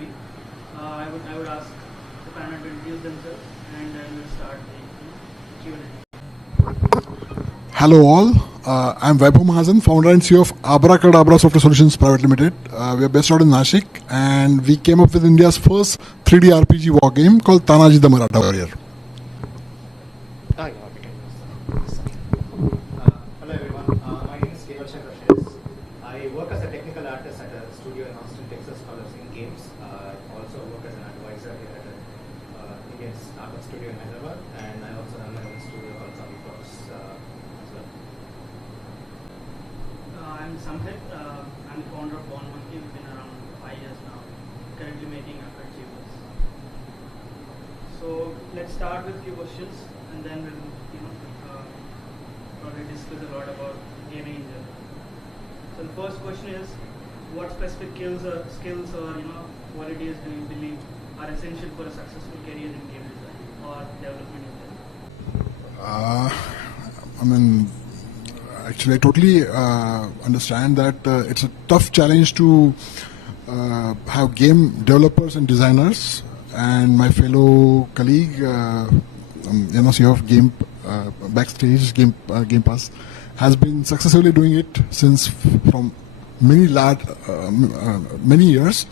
maybe. I would ask the panel to introduce themselves, and then we'll start the Q&A. Hello all, I'm Vaibhav Mahajan, founder and CEO of Abracadabra Software Solutions Private Limited. We are based out in Nashik, and we came up with India's first 3D RPG war game called Tanaji the Maratha Warrior. Hello everyone, my name is Keval. I work as a technical artist at a studio in Austin, Texas called Sing Games. I also work as an advisor here at an Indian startup studio in Hyderabad, and I also run my own studio called Zombie Fox as well. I'm Samhit. I'm the founder of Born Monkey. We've been around 5 years now, currently making achievements. So let's start with a few questions, and then we'll probably discuss a lot about gaming in general. So the first question is, what specific skills or qualities do you believe are essential for a successful career in game design or development in general? Actually, I totally understand that it's a tough challenge to have game developers and designers. And my fellow colleague, CEO of Game Backstage Game Pass, has been successfully doing it since from many years.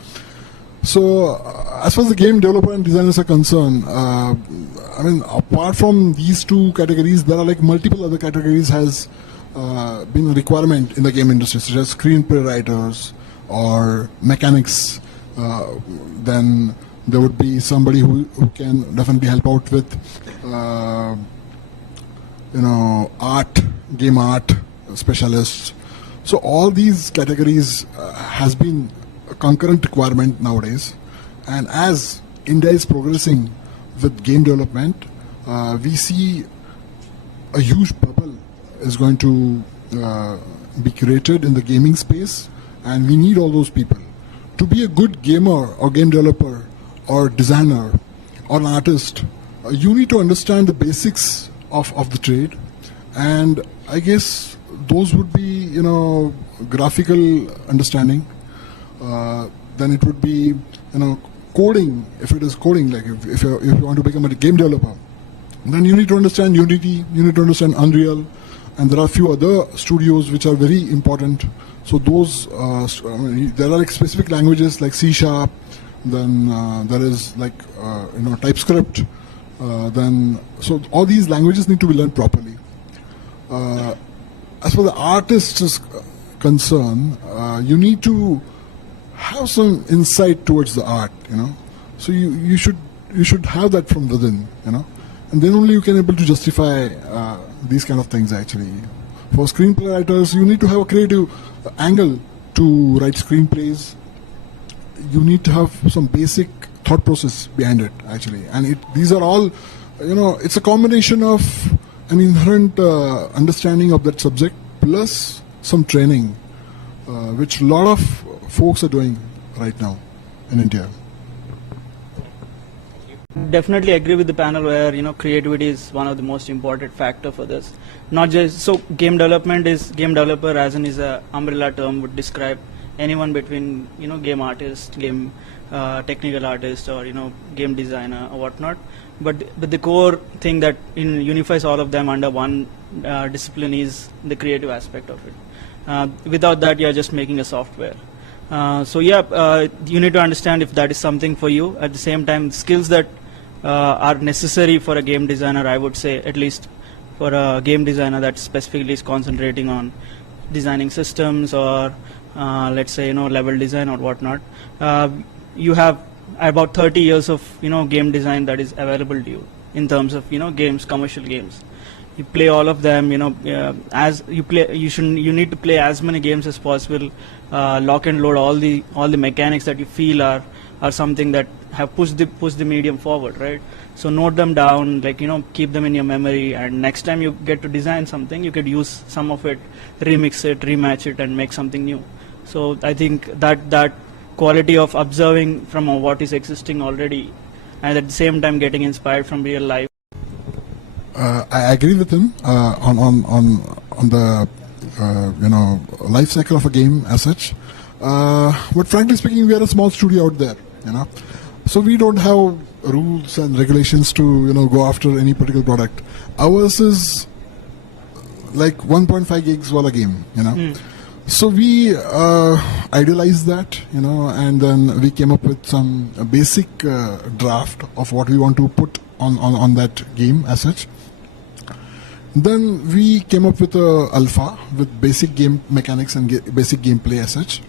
So, as far as the game developer and designers are concerned, apart from these two categories, there are like multiple other categories has been a requirement in the game industry, such as screenplay writers or mechanics. Then there would be somebody who can definitely help out with art, game art specialists. So all these categories has been a concurrent requirement nowadays. And as India is progressing with game development, we see a huge bubble is going to be created in the gaming space, and we need all those people. To be a good gamer or game developer or designer or an artist, you need to understand the basics of the trade, and I guess those would be graphical understanding. Then it would be coding. If it is coding, like if you want to become a game developer, then you need to understand Unity, you need to understand Unreal, and there are a few other studios which are very important. So those there are like specific languages like C#. Then there is like TypeScript. Then so all these languages need to be learned properly. As for the artist is concerned, you need to have some insight towards the art. So you should have that from within. And then only you can able to justify these kind of things. Actually, for screenplay writers, you need to have a creative angle to write screenplays. You need to have some basic thought process behind it, actually. And these are all, it's a combination of an inherent understanding of that subject plus some training, which a lot of folks are doing right now in India. Definitely agree with the panel where creativity is one of the most important factor for this. Not just so game development is game developer as in is a umbrella term would describe anyone between game artist, game technical artist, or game designer or whatnot. But the core thing that unifies all of them under one discipline is the creative aspect of it. Without that, you are just making a software. You need to understand if that is something for you. At the same time, skills that are necessary for a game designer, I would say, at least for a game designer that specifically is concentrating on designing systems or let's say level design or whatnot. You have about 30 years of game design that is available to you in terms of games, commercial games. You play all of them. As you play, you need to play as many games as possible. Lock and load all the mechanics that you feel are something that have pushed the medium forward, right? So note them down, like keep them in your memory, and next time you get to design something, you could use some of it, remix it, rematch it, and make something new. So I think that quality of observing from what is existing already, and at the same time getting inspired from real life. I agree with him on the life cycle of a game as such. But frankly speaking, we are a small studio out there. you know. So we don't have rules and regulations to, you know, go after any particular product. Ours is like 1.5 gigs wala game, you know. So we idealized that, you know, and then we came up with some basic draft of what we want to put on that game as such. Then we came up with a alpha with basic game mechanics and basic gameplay as such.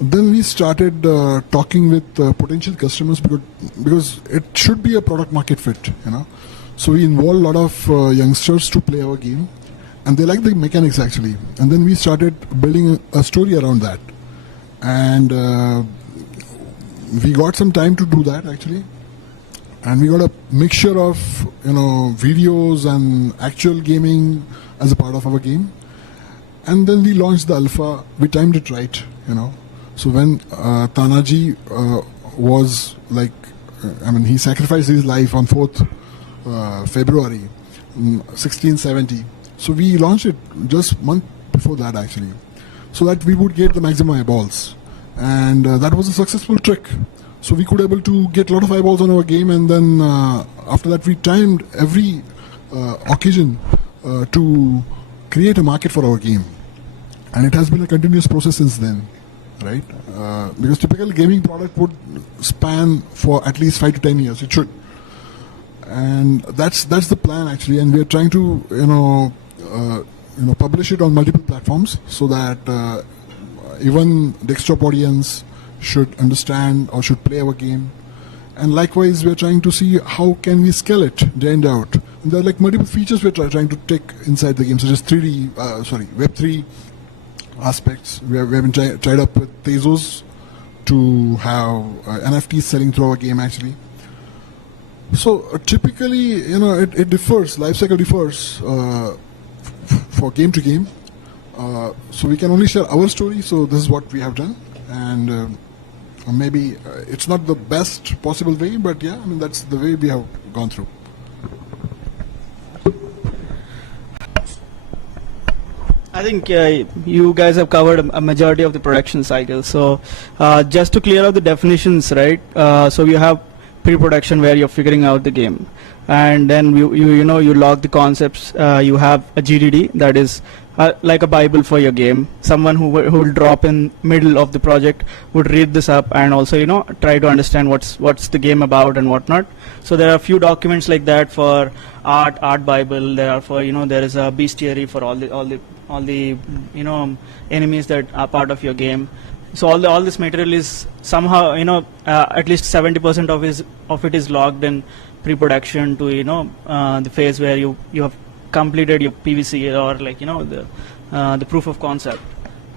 Then we started talking with potential customers because it should be a product market fit, you know. So we involved a lot of youngsters to play our game, and they like the mechanics actually. And then we started building a story around that, and we got some time to do that actually. And we got a mixture of, you know, videos and actual gaming as a part of our game. And then we launched the alpha. We timed it right, you know. So when Tanaji was like, he sacrificed his life on 4th February 1670. So we launched it just a month before that actually, so that we would get the maximum eyeballs. And that was a successful trick. So we could able to get a lot of eyeballs on our game, and then after that we timed every occasion to create a market for our game. And it has been a continuous process since then. Right, because typical gaming product would span for at least 5 to 10 years. It should, and that's the plan actually. And we are trying to publish it on multiple platforms so that even desktop audience should understand or should play our game. And likewise, we are trying to see how can we scale it day in day out. And there are like multiple features we are trying to take inside the game, such as Web3 aspects. We have been tied up with Tezos to have NFTs selling through our game actually. So typically, you know, it differs, life cycle differs for game to game. So we can only share our story. So this is what we have done, and maybe it's not the best possible way, but yeah, that's the way we have gone through. I think you guys have covered a majority of the production cycle. So just to clear out the definitions, right? So you have pre-production where you're figuring out the game, and then you log the concepts. You have a GDD that is like a Bible for your game. Someone who will drop in middle of the project would read this up and also try to understand what's the game about and whatnot. So there are a few documents like that for art Bible. There are for there is a bestiary for all the enemies that are part of your game. So all this material is somehow at least 70% of it is logged in pre-production to the phase where you have completed your PVC or the proof of concept.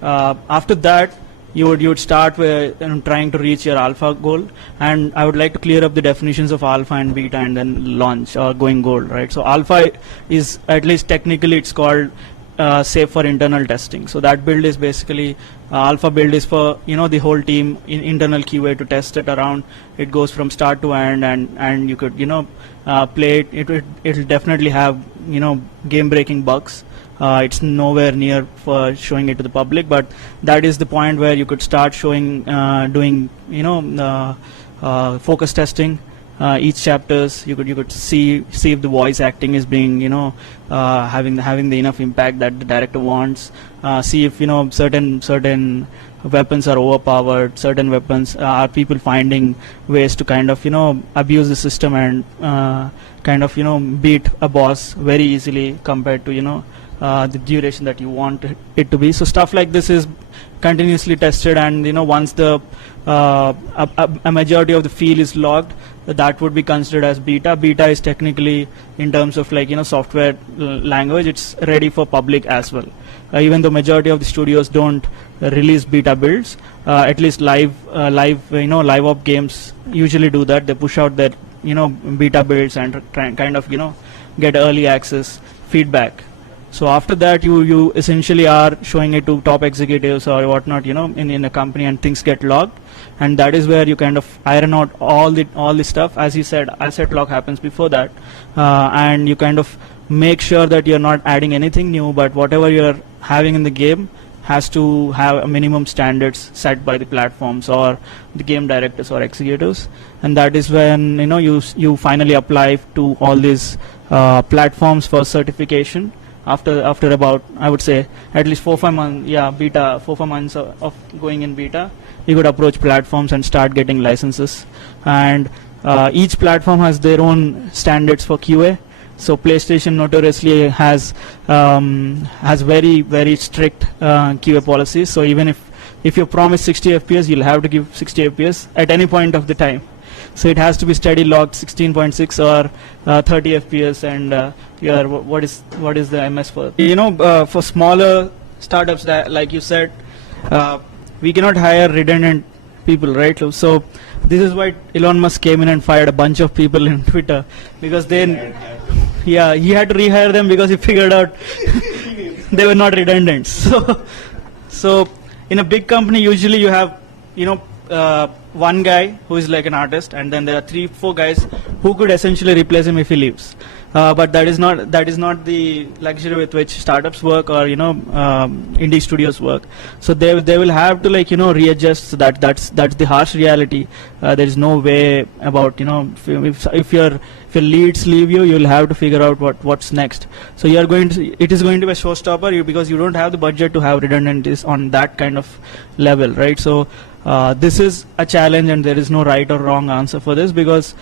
After that, you would start with trying to reach your alpha goal, and I would like to clear up the definitions of alpha and beta and then launch or going gold, right? So alpha is, at least technically, it's called safe for internal testing. So that build is basically alpha build is for the whole team in internal QA to test it around. It goes from start to end, and you could play it. It'll definitely have game breaking bugs. It's nowhere near for showing it to the public, but that is the point where you could start showing doing focus testing. Each chapters you could see if the voice acting is being having the enough impact that the director wants. See if certain weapons are overpowered, certain weapons are people finding ways to kind of abuse the system and kind of beat a boss very easily compared to the duration that you want it to be. So stuff like this is continuously tested, and once the a majority of the field is logged, that would be considered as beta. Beta is technically, in terms of software language, it's ready for public as well. Even though majority of the studios don't release beta builds, at least live op games usually do that. They push out their beta builds and kind of get early access feedback. So after that, you essentially are showing it to top executives or whatnot, in a company, and things get logged, and that is where you kind of iron out all the stuff. As you said, asset lock happens before that, and you kind of make sure that you're not adding anything new, but whatever you're having in the game has to have a minimum standards set by the platforms or the game directors or executives, and that is when you finally apply to all these platforms for certification. After about, I would say, at least 4-5 months, beta, 4-5 months of going in beta, you could approach platforms and start getting licenses. And each platform has their own standards for QA. So PlayStation notoriously has very, very strict QA policies. So even if you promise 60 FPS, you'll have to give 60 FPS at any point of the time. So it has to be steady locked 16.6 or 30 FPS, and what is the MS for? For smaller startups, that, like you said, we cannot hire redundant people, right? So this is why Elon Musk came in and fired a bunch of people in Twitter, because then he had to rehire them because he figured out they were not redundant. So in a big company, usually you have one guy who is like an artist, and then there are 3-4 guys who could essentially replace him if he leaves. But that is not the luxury with which startups work or indie studios work. So they will have to readjust. So that's the harsh reality. There is no way about if your leads leave you, you'll have to figure out what's next. So it is going to be a showstopper because you don't have the budget to have redundancies on that kind of level, right? So this is a challenge, and there is no right or wrong answer for this, because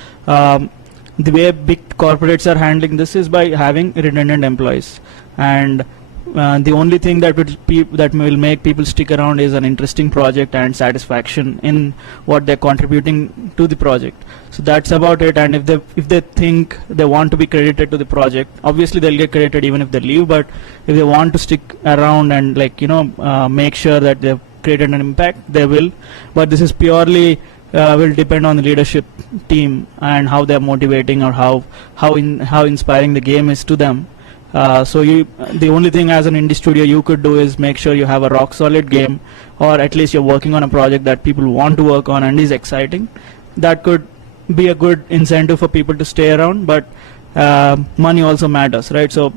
the way big corporates are handling this is by having redundant employees, and the only thing that will make people stick around is an interesting project and satisfaction in what they're contributing to the project. So that's about it. And if they think they want to be credited to the project, obviously they'll get credited even if they leave. But if they want to stick around and make sure that they've created an impact, they will. But this is purely will depend on the leadership team and how they're motivating, or how inspiring the game is to them. So the only thing as an indie studio you could do is make sure you have a rock solid game, or at least you're working on a project that people want to work on and is exciting. That could be a good incentive for people to stay around. But money also matters, right? So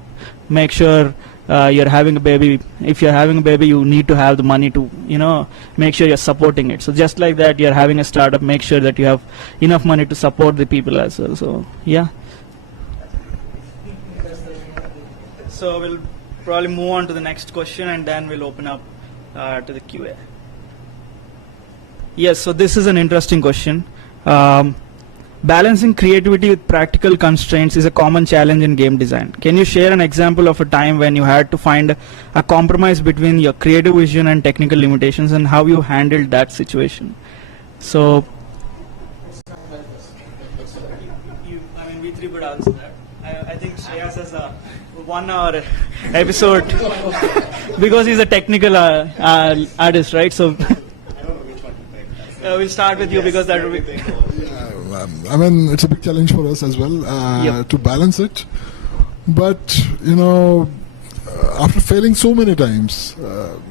make sure you're having a baby. If you're having a baby, you need to have the money to make sure you're supporting it. So just like that, you're having a startup, make sure that you have enough money to support the people as well. So yeah. So we'll probably move on to the next question, and then we'll open up to the QA. Yes, so this is an interesting question. Balancing creativity with practical constraints is a common challenge in game design. Can you share an example of a time when you had to find a compromise between your creative vision and technical limitations, and how you handled that situation? So, we three could answer that. I think Shreyas has a 1 hour episode because he's a technical artist, right? So, we'll start with you because that will be. It's a big challenge for us as well to balance it. But, after failing so many times,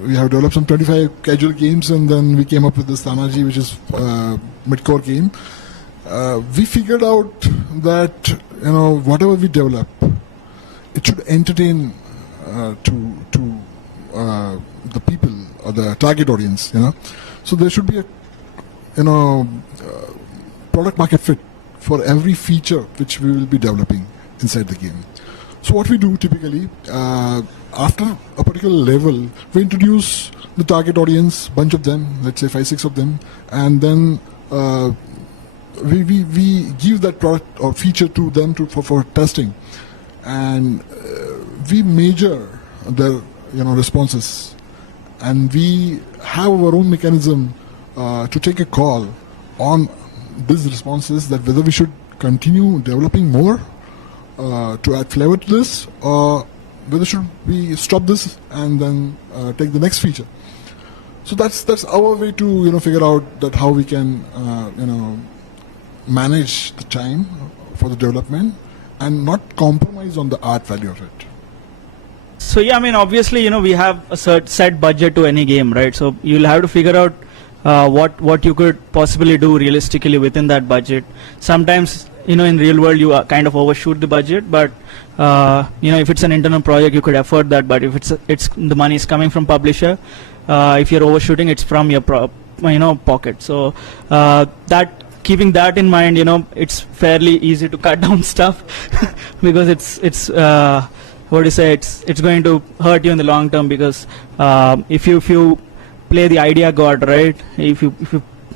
we have developed some 25 casual games, and then we came up with this Tanaji, which is mid-core game. We figured out that, whatever we develop, it should entertain to the people or the target audience, So there should be a, product market fit for every feature which we will be developing inside the game. So what we do typically, after a particular level, we introduce the target audience, bunch of them, let's say 5-6 of them, and then we give that product or feature to them for testing, and we measure their responses, and we have our own mechanism to take a call on these responses, that whether we should continue developing more to add flavor to this, or whether should we stop this and then take the next feature. So that's our way to figure out that how we can manage the time for the development and not compromise on the art value of it. So yeah, obviously we have a set budget to any game, right? So you'll have to figure out what you could possibly do realistically within that budget. Sometimes in real world you kind of overshoot the budget, but if it's an internal project you could afford that. But if it's the money is coming from publisher, if you're overshooting, it's from your pocket. So that keeping that in mind, it's fairly easy to cut down stuff because it's what do you say, it's going to hurt you in the long term, because if you play the idea god, right, if you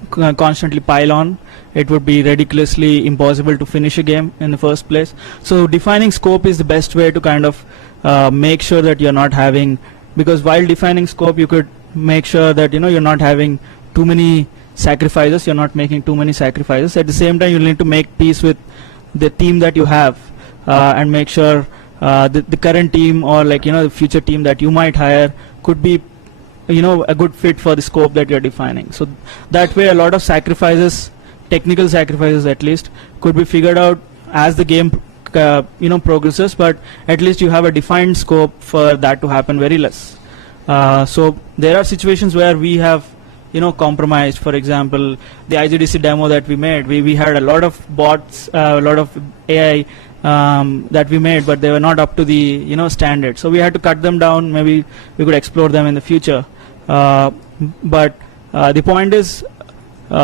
constantly pile on, it would be ridiculously impossible to finish a game in the first place. So defining scope is the best way to kind of make sure that you're not having, because while defining scope you could make sure that you're not having too many sacrifices, you're not making too many sacrifices. At the same time, you'll need to make peace with the team that you have, and make sure the current team, or the future team that you might hire, could be a good fit for the scope that you're defining. So that way a lot of sacrifices, technical sacrifices at least, could be figured out as the game progresses, but at least you have a defined scope for that to happen very less. So there are situations where we have compromised. For example, the IGDC demo that we made, we had a lot of bots, a lot of AI that we made, but they were not up to the standard. So we had to cut them down. Maybe we could explore them in the future. But the point is, we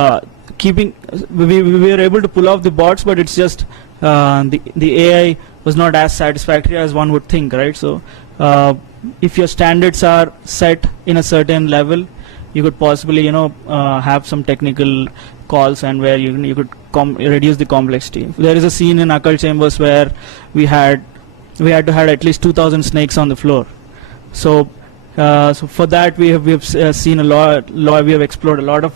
were able to pull off the bots, but it's just the AI was not as satisfactory as one would think, right? So if your standards are set in a certain level, you could possibly have some technical calls, and where you could reduce the complexity. There is a scene in Occult Chambers where we had to have at least 2,000 snakes on the floor. So for that we have seen a lot. We have explored a lot of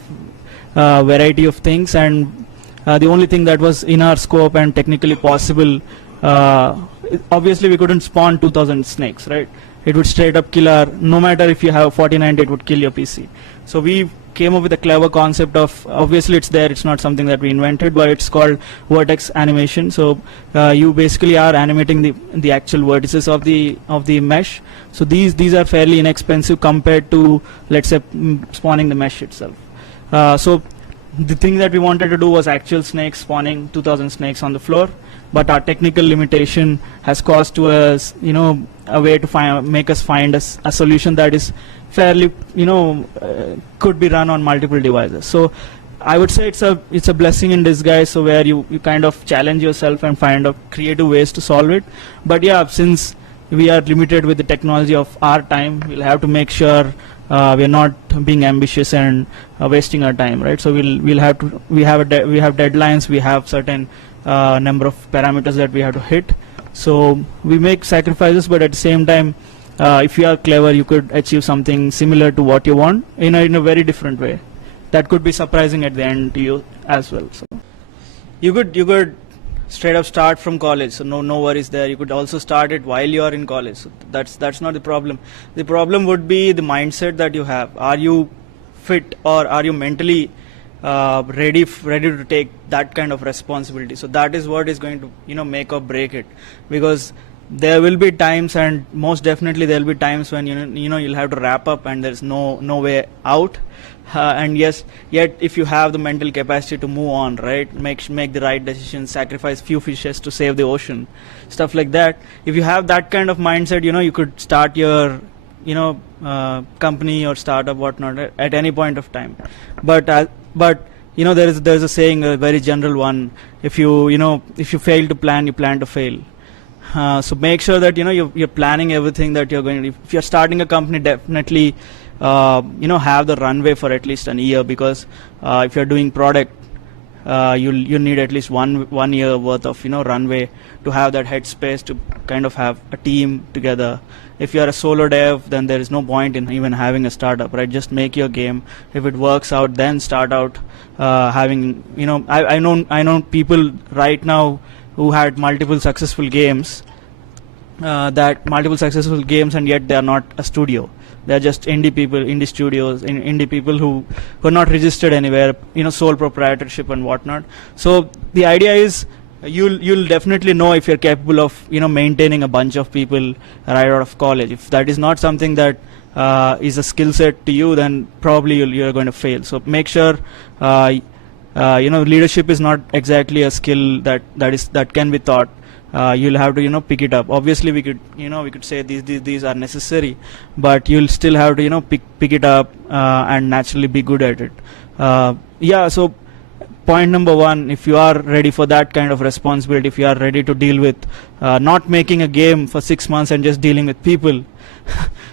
variety of things, and the only thing that was in our scope and technically possible, obviously we couldn't spawn 2,000 snakes, right? It would straight up kill no matter if you have 4090, it would kill your PC. So we came up with a clever concept of, obviously it's there, it's not something that we invented, but it's called vertex animation. So you basically are animating the actual vertices of the mesh. So these are fairly inexpensive compared to, let's say, spawning the mesh itself. So the thing that we wanted to do was actual snakes, spawning 2,000 snakes on the floor, but our technical limitation has caused to us a way to make us find a solution that is fairly could be run on multiple devices. So I would say it's a blessing in disguise, so where you kind of challenge yourself and find out creative ways to solve it. But yeah, since we are limited with the technology of our time, we'll have to make sure we're not being ambitious and wasting our time, right? So we have deadlines, we have certain number of parameters that we have to hit. So we make sacrifices, but at the same time, if you are clever, you could achieve something similar to what you want in a very different way. That could be surprising at the end to you as well. So you could straight up start from college, so no worries there. You could also start it while you are in college. So that's not the problem. The problem would be the mindset that you have. Are you fit, or are you mentally ready to take that kind of responsibility? So that is what is going to make or break it, because there will be times, and most definitely there will be times when you'll have to wrap up and there's no way out. And yet if you have the mental capacity to move on, right, make the right decisions, sacrifice few fishes to save the ocean, stuff like that. If you have that kind of mindset, you could start your company or startup, whatnot, at any point of time. But there's a saying, a very general one: if you fail to plan, you plan to fail. So make sure that you're planning everything that you're going to. If you're starting a company, definitely have the runway for at least an year, because if you're doing product, you need at least one year worth of runway to have that headspace to kind of have a team together. If you're a solo dev, then there is no point in even having a startup, right? Just make your game. If it works out, then start out having I know people right now who had multiple successful games, and yet they are not a studio. They are just indie studios, indie people who are not registered anywhere, sole proprietorship and whatnot. So the idea is, you'll definitely know if you're capable of maintaining a bunch of people right out of college. If that is not something that is a skill set to you, then probably you're going to fail. So make sure leadership is not exactly a skill that can be taught. You'll have to pick it up. Obviously, we could say these are necessary, but you'll still have to pick it up and naturally be good at it. So point number one, if you are ready for that kind of responsibility, if you are ready to deal with not making a game for 6 months and just dealing with people,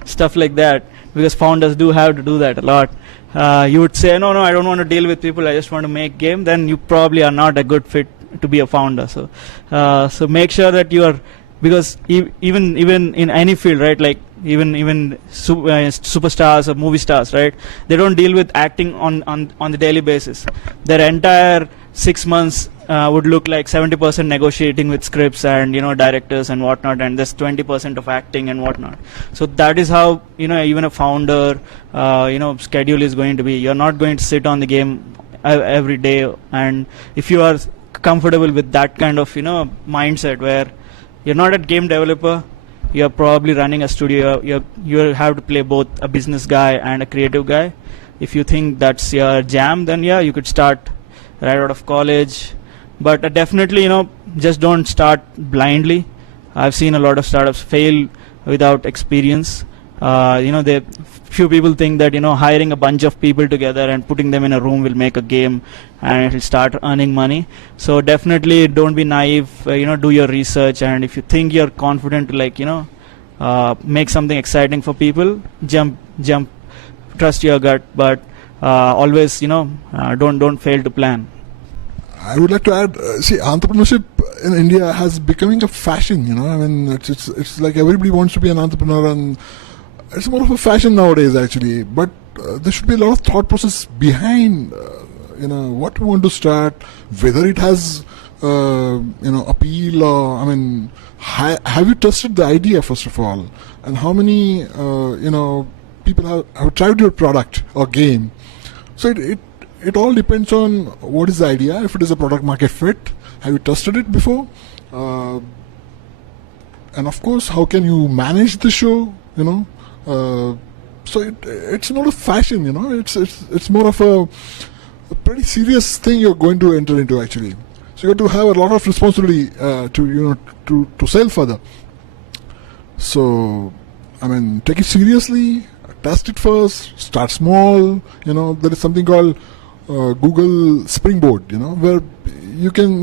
stuff like that, because founders do have to do that a lot. You would say, no, I don't want to deal with people, I just want to make game. Then you probably are not a good fit to be a founder. So make sure that you are, because even in any field, right? Like even superstars or movie stars, right? They don't deal with acting on the daily basis. Their entire 6 months would look like 70% negotiating with scripts and directors and whatnot, and there's 20% of acting and whatnot. So that is how even a founder schedule is going to be. You're not going to sit on the game every day, and if you are comfortable with that kind of mindset where you're not a game developer, you're probably running a studio, you have to play both a business guy and a creative guy. If you think that's your jam, then yeah, you could start right out of college. But definitely just don't start blindly. I've seen a lot of startups fail without experience. They few people think that hiring a bunch of people together and putting them in a room will make a game and it'll start earning money. So definitely don't be naive. Do your research, and if you think you're confident to make something exciting for people, jump, trust your gut, but always don't fail to plan. I would like to add, entrepreneurship in India has becoming a fashion. I mean, it's like everybody wants to be an entrepreneur, and it's more of a fashion nowadays, actually. But there should be a lot of thought process behind, what we want to start, whether it has, appeal, or, I mean, have you tested the idea, first of all? And how many, people have tried your product or game? So it all depends on what is the idea. If it is a product market fit, have you tested it before? And of course, how can you manage the show? So it's not a fashion. It's more of a pretty serious thing you're going to enter into, actually. So you have to have a lot of responsibility to sell further. So I mean, take it seriously. Test it first. Start small. There is something called Google Springboard. Where you can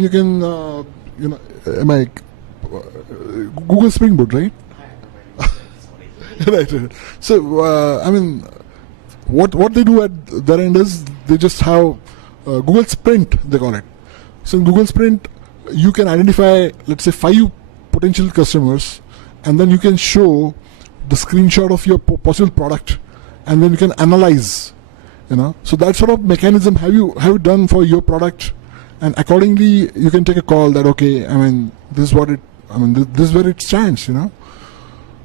Google Springboard, right? Right. So I mean, what they do at their end is they just have Google Sprint, they call it. So in Google Sprint, you can identify, let's say, 5 potential customers, and then you can show the screenshot of your possible product, and then you can analyze. So that sort of mechanism have you done for your product, and accordingly you can take a call that, okay, I mean, this is where it stands.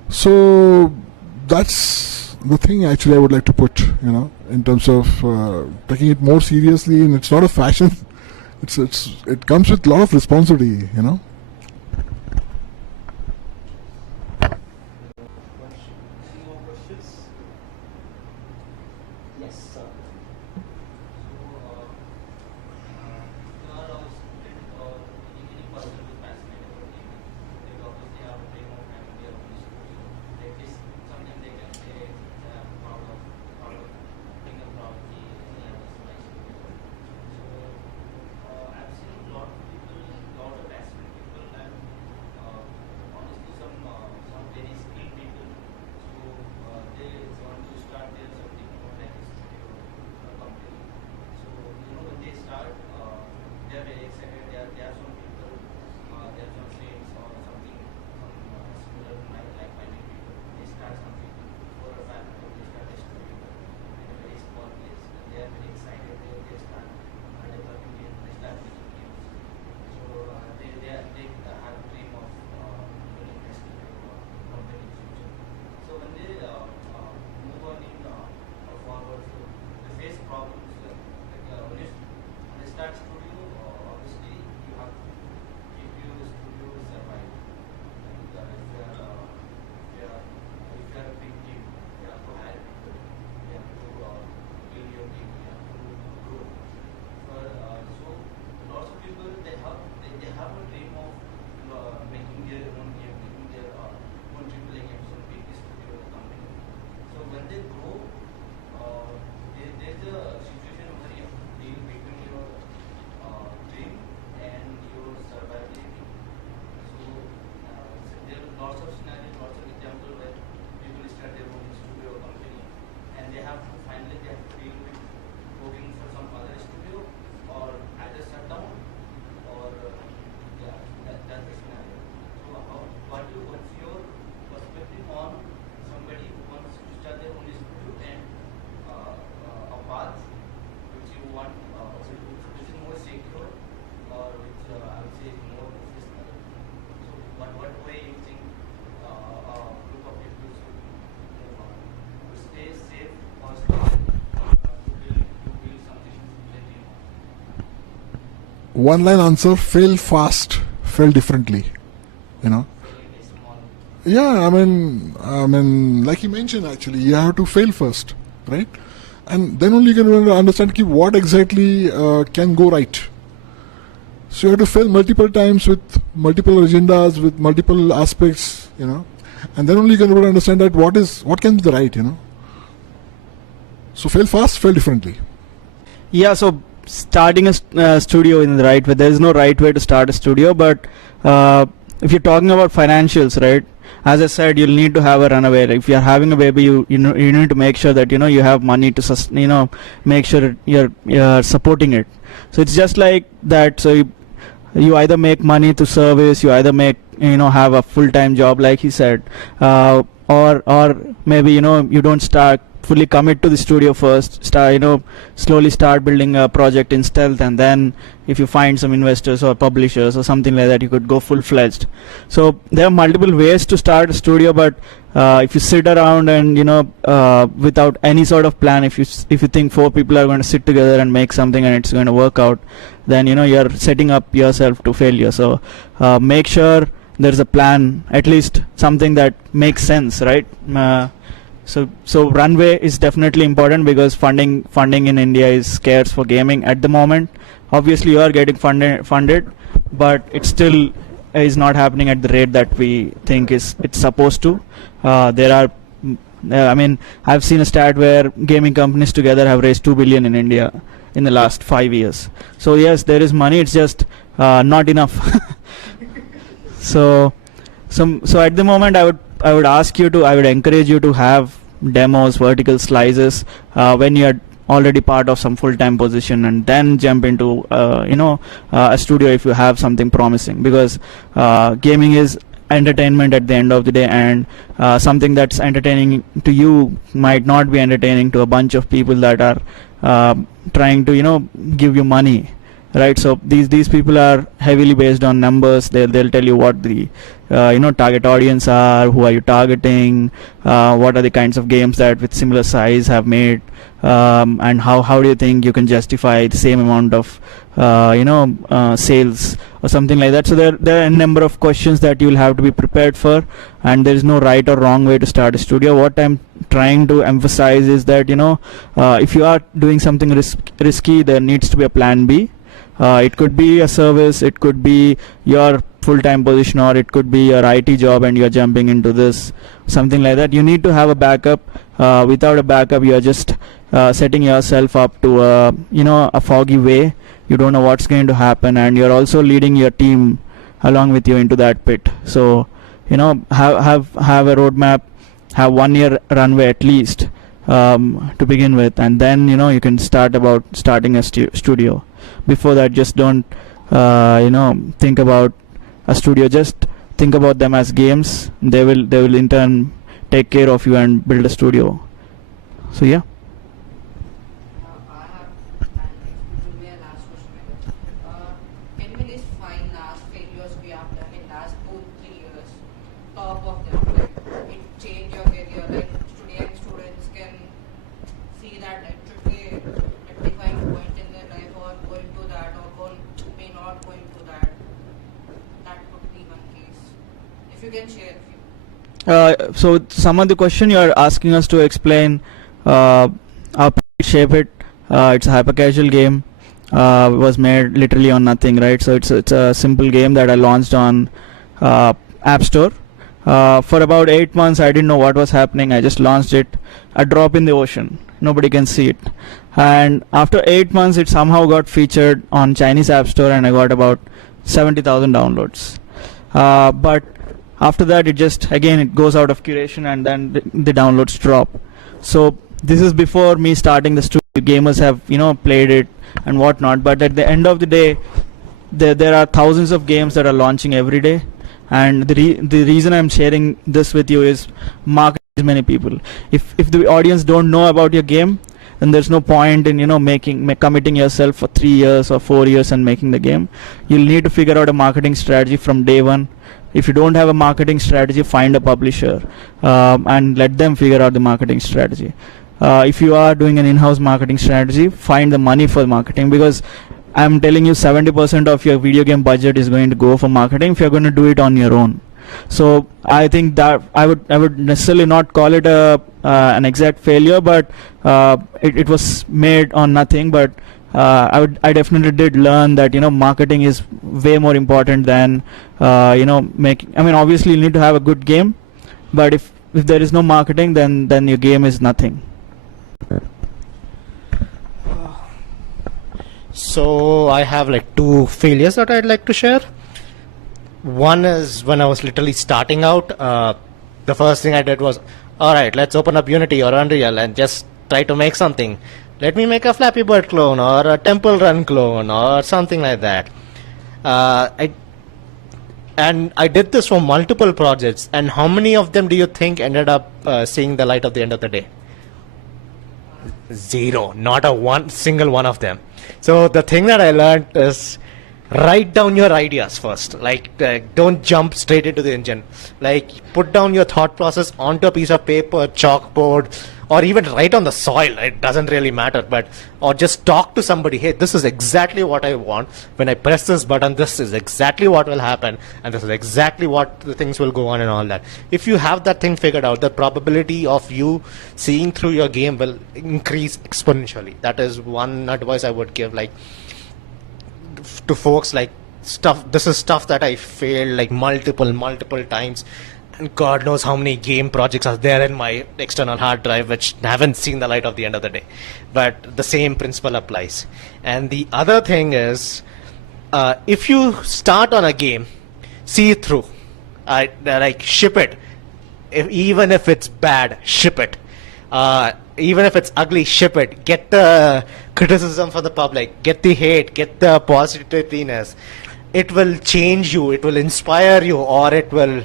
So that's the thing, actually, I would like to put, in terms of taking it more seriously. And it's not a fashion. It comes with a lot of responsibility. Any more questions? Yes, sir. one line answer: fail fast, fail differently. You know. Yeah, I mean, like you mentioned, actually, you have to fail first, right? And then only you can understand what exactly can go right. So you have to fail multiple times with multiple agendas, with multiple aspects, you know, and then only you can understand that what can be the right, you know. So fail fast, fail differently. Yeah, so starting a studio in the right way, there is no right way to start a studio, but if you're talking about financials, right? As I said, you'll need to have a runaway. If you're having a baby, you need to make sure that you have money to make sure you're supporting it. So it's just like that. So you either make money to service, you either make have a full-time job, like he said, or maybe you don't start fully commit to the studio first, slowly start building a project in stealth, and then if you find some investors or publishers or something like that, you could go full-fledged. So there are multiple ways to start a studio, but if you sit around and without any sort of plan, if you think four people are going to sit together and make something and it's going to work out, then you're setting up yourself to failure. So make sure there's a plan, at least something that makes sense, right? So runway is definitely important, because funding in India is scarce for gaming at the moment. Obviously, you are getting funded, but it still is not happening at the rate that we think it's supposed to. There are, I've seen a stat where gaming companies together have raised 2 billion in India in the last 5 years. So yes, there is money. It's just not enough. So at the moment, I would encourage you to have demos, vertical slices when you're already part of some full-time position, and then jump into a studio if you have something promising, because gaming is entertainment at the end of the day, and something that's entertaining to you might not be entertaining to a bunch of people that are trying to give you money, right? So these people are heavily based on numbers. They'll tell you what the target audience are, who are you targeting, what are the kinds of games that with similar size have made, and how do you think you can justify the same amount of sales or something like that. So there are a number of questions that you'll have to be prepared for, and there is no right or wrong way to start a studio. What I'm trying to emphasize is that if you are doing something risky, there needs to be a plan B. It could be a service, it could be your full-time position, or it could be your IT job and you're jumping into this, something like that. You need to have a backup. Without a backup, you're just setting yourself up to a foggy way. You don't know what's going to happen, and you're also leading your team along with you into that pit. So have a roadmap, have 1 year runway at least to begin with, and then you can start about starting a studio. Before that, just don't think about a studio. Just think about them as games. They will in turn take care of you and build a studio. So yeah. I have it will be a last question. Can we list 5 last failures we have done in last 2-3 years? Top of them, like it changed your career. Like today, students can see that it should be a defining point in their life, or going to that, or may not going to that. That could be one case. If you can share a few. So some of the question you are asking us to explain how Shape It. It's a hyper casual game. Was made literally on nothing, right? So it's a simple game that I launched on App Store. For about 8 months, I didn't know what was happening. I just launched it, a drop in the ocean. Nobody can see it. And after 8 months, it somehow got featured on Chinese App Store, and I got about 70,000 downloads. But after that, it goes out of curation, and then the downloads drop. So this is before me starting the studio. Gamers have played it and whatnot, but at the end of the day, there are thousands of games that are launching every day, and the reason I'm sharing this with you is market as many people. If the audience don't know about your game, then there's no point in committing yourself for 3 years or 4 years and making the game. You'll need to figure out a marketing strategy from day one. If you don't have a marketing strategy, find a publisher and let them figure out the marketing strategy. If you are doing an in-house marketing strategy, find the money for marketing, because I'm telling you 70% of your video game budget is going to go for marketing if you're going to do it on your own. So I think that I would necessarily not call it an exact failure, but it was made on nothing. But I definitely did learn that marketing is way more important than making. I mean, obviously you need to have a good game, but if there is no marketing, then your game is nothing. So I have like two failures that I'd like to share. One is when I was literally starting out. The first thing I did was, all right, let's open up Unity or Unreal and just try to make something. Let me make a Flappy Bird clone or a Temple Run clone or something like that. I did this for multiple projects. And how many of them do you think ended up seeing the light of the end of the day? Zero. Not a single one of them. So the thing that I learned is write down your ideas first. Like, don't jump straight into the engine. Like, put down your thought process onto a piece of paper, chalkboard, or even write on the soil. It doesn't really matter. Or just talk to somebody. Hey, this is exactly what I want. When I press this button, this is exactly what will happen, and this is exactly what the things will go on and all that. If you have that thing figured out, the probability of you seeing through your game will increase exponentially. That is one advice I would give. Like, to folks, like, this is stuff that I failed like multiple times, and God knows how many game projects are there in my external hard drive which haven't seen the light of the end of the day. But the same principle applies. And the other thing is, if you start on a game, see it through. Like, ship it. Even if it's bad, ship it. Even if it's ugly, ship it. Get the criticism from the public. Get the hate. Get the positiveness. It will change you. It will inspire you, or it will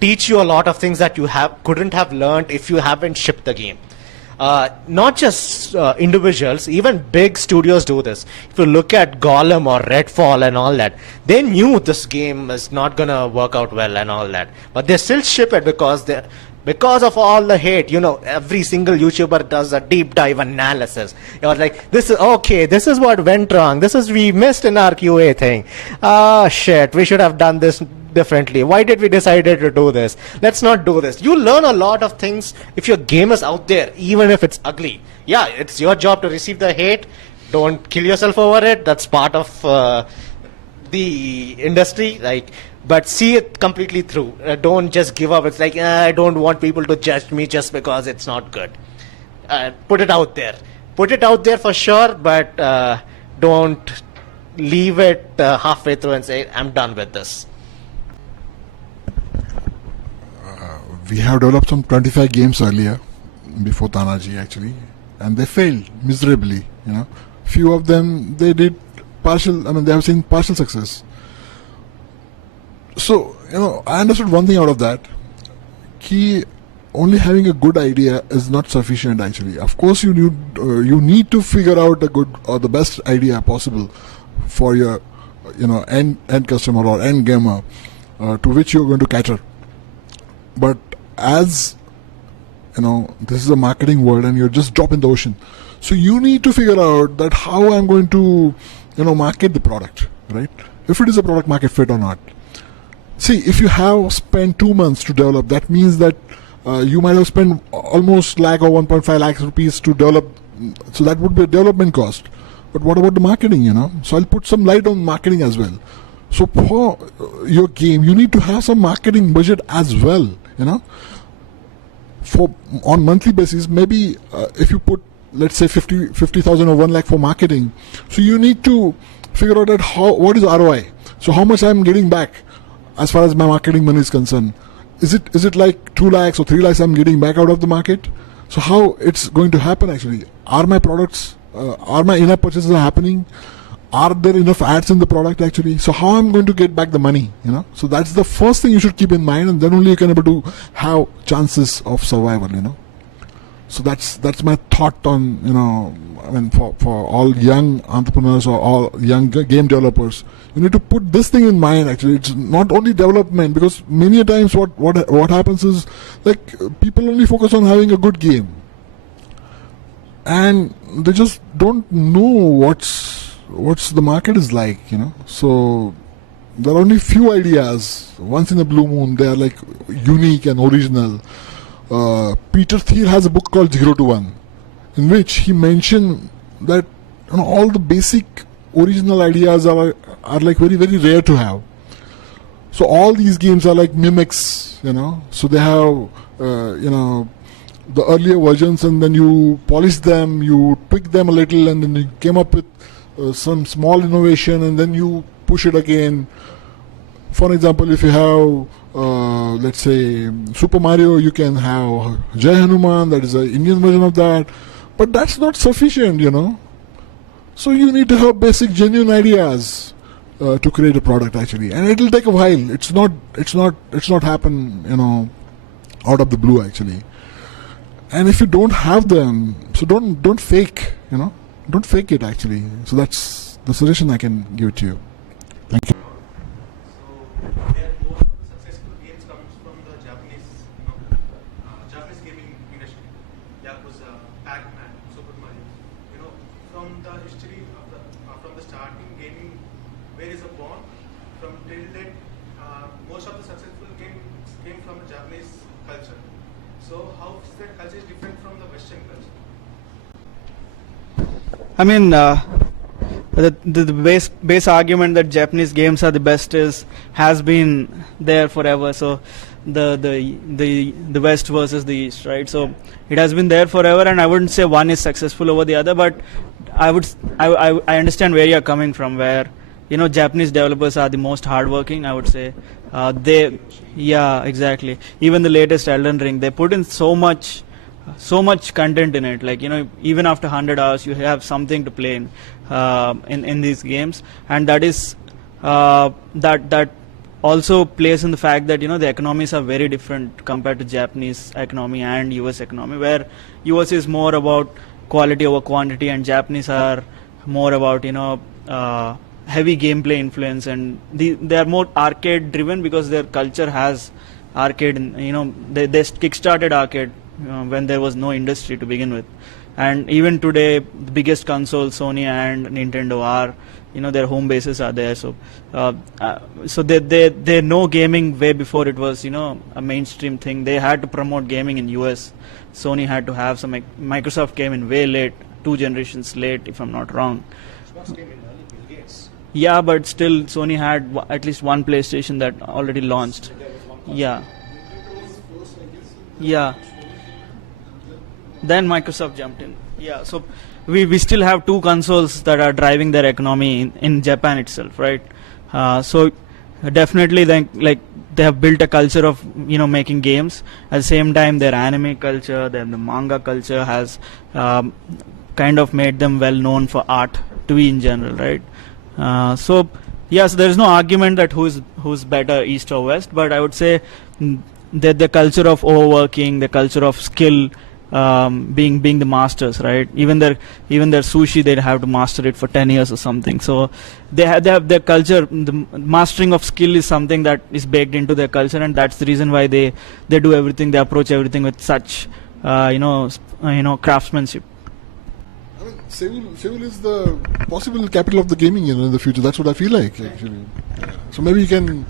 teach you a lot of things that you couldn't have learned if you haven't shipped the game. Not just individuals, even big studios do this. If you look at Gollum or Redfall and all that, they knew this game is not gonna work out well and all that, but they still ship it because of all the hate. Every single YouTuber does a deep dive analysis. You're like, this is what went wrong. We missed in our QA thing. Shit, we should have done this differently. Why did we decide to do this? Let's not do this. You learn a lot of things if your game is out there, even if it's ugly. Yeah, it's your job to receive the hate. Don't kill yourself over it. That's part of the industry. But see it completely through. Don't just give up. It's like, I don't want people to judge me just because it's not good. Put it out there. Put it out there for sure, but don't leave it halfway through and say, I'm done with this. We have developed some 25 games earlier, before Tanaji actually, and they failed miserably. Few of them they did partial. They have seen partial success. So I understood one thing out of that. Only having a good idea is not sufficient actually. Of course, you need to figure out the good or the best idea possible for your end customer or end gamer to which you're going to cater. But as this is a marketing world and you're just drop in the ocean, so you need to figure out that how I'm going to market the product, right? If it is a product market fit or not. See, if you have spent 2 months to develop, that means that you might have spent almost lakh or 1.5 lakhs rupees to develop. So that would be a development cost. But what about the marketing? So I'll put some light on marketing as well. So for your game, you need to have some marketing budget as well. For on monthly basis, maybe if you put, let's say 50,000 or 1 lakh for marketing, so you need to figure out that what is ROI. So how much I'm getting back as far as my marketing money is concerned. Is it like 2 lakhs or 3 lakhs I'm getting back out of the market? So how it's going to happen actually? Are my products, are my in-app purchases happening? Are there enough ads in the product actually? So how I'm going to get back the money? So that's the first thing you should keep in mind, and then only you can able to have chances of survival. So that's my thought on for all young entrepreneurs or all young game developers. You need to put this thing in mind actually. It's not only development, because many times what happens is like people only focus on having a good game. and they just don't know what's the market is like, So there are only few ideas. Once in a blue moon, they are like unique and original. Peter Thiel has a book called 0 to 1, in which he mentioned that all the basic original ideas are like very, very rare to have. So all these games are like mimics, So they have, the earlier versions, and then you polish them, you tweak them a little, and then you came up with some small innovation, and then you push it again. For example, if you have, let's say, Super Mario, you can have Jai Hanuman, that is an Indian version of that, but that's not sufficient, So you need to have basic, genuine ideas to create a product, actually, and it'll take a while. It's not happen, out of the blue, actually. And if you don't have them, so don't fake, don't fake it, actually. So that's the suggestion I can give to you. Thank you. So there most of the successful games comes from the Japanese, Japanese gaming industry. Yakuza, Pac-Man, Super Mario. From the history of from the starting gaming, where is a born from till date, most of the successful games came from the Japanese culture. So how is that culture is different from the Western culture? I mean, the base argument that Japanese games are the best has been there forever. So the West versus the East, right? So it has been there forever, and I wouldn't say one is successful over the other, but I understand where you're coming from. Where Japanese developers are the most hardworking, I would say. Yeah, exactly. Even the latest Elden Ring, they put in so much content in it. Like even after 100 hours, you have something to play in these games, and that is that also plays in the fact that the economies are very different compared to Japanese economy and US economy, where US is more about quality over quantity, and Japanese are more about heavy gameplay influence, and they are more arcade driven because their culture has arcade. They kickstarted arcade when there was no industry to begin with, and even today the biggest consoles, Sony and Nintendo, are their home bases are there. So they know gaming way before it was a mainstream thing. They had to promote gaming in US. Sony had to have some. Microsoft came in way late, 2 generations late, if I'm not wrong. Xbox came in early, Bill Gates. Yeah, but still Sony had at least one PlayStation that already launched. So there was one console. Yeah. Yeah. Then Microsoft jumped in. Yeah, so we still have 2 consoles that are driving their economy in Japan itself, right? So definitely, like they have built a culture of making games. At the same time, their anime culture, then the manga culture has kind of made them well known for art to be in general, right? So there is no argument that who's better, East or West, but I would say that the culture of overworking, the culture of skill, being the masters, right? Even their sushi, they'd have to master it for 10 years or something. So they have their culture. The mastering of skill is something that is baked into their culture, and that's the reason why they do everything. They approach everything with such craftsmanship. I mean, Seoul is the possible capital of the gaming, in the future. That's what I feel like, actually. So maybe you can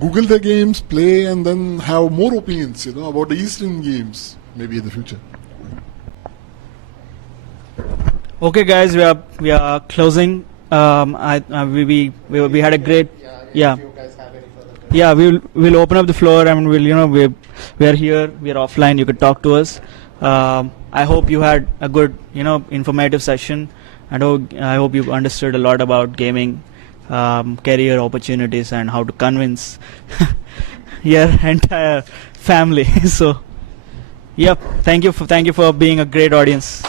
Google the games, play, and then have more opinions, about the Eastern games, maybe in the future. Okay, guys, we are closing. We had a great. Yeah. If you guys have any further questions. Yeah, we'll open up the floor, and we are here. We are offline. You could talk to us. I hope you had a good, informative session. I hope you understood a lot about gaming, career opportunities, and how to convince your entire family. So, yep. Thank you for being a great audience.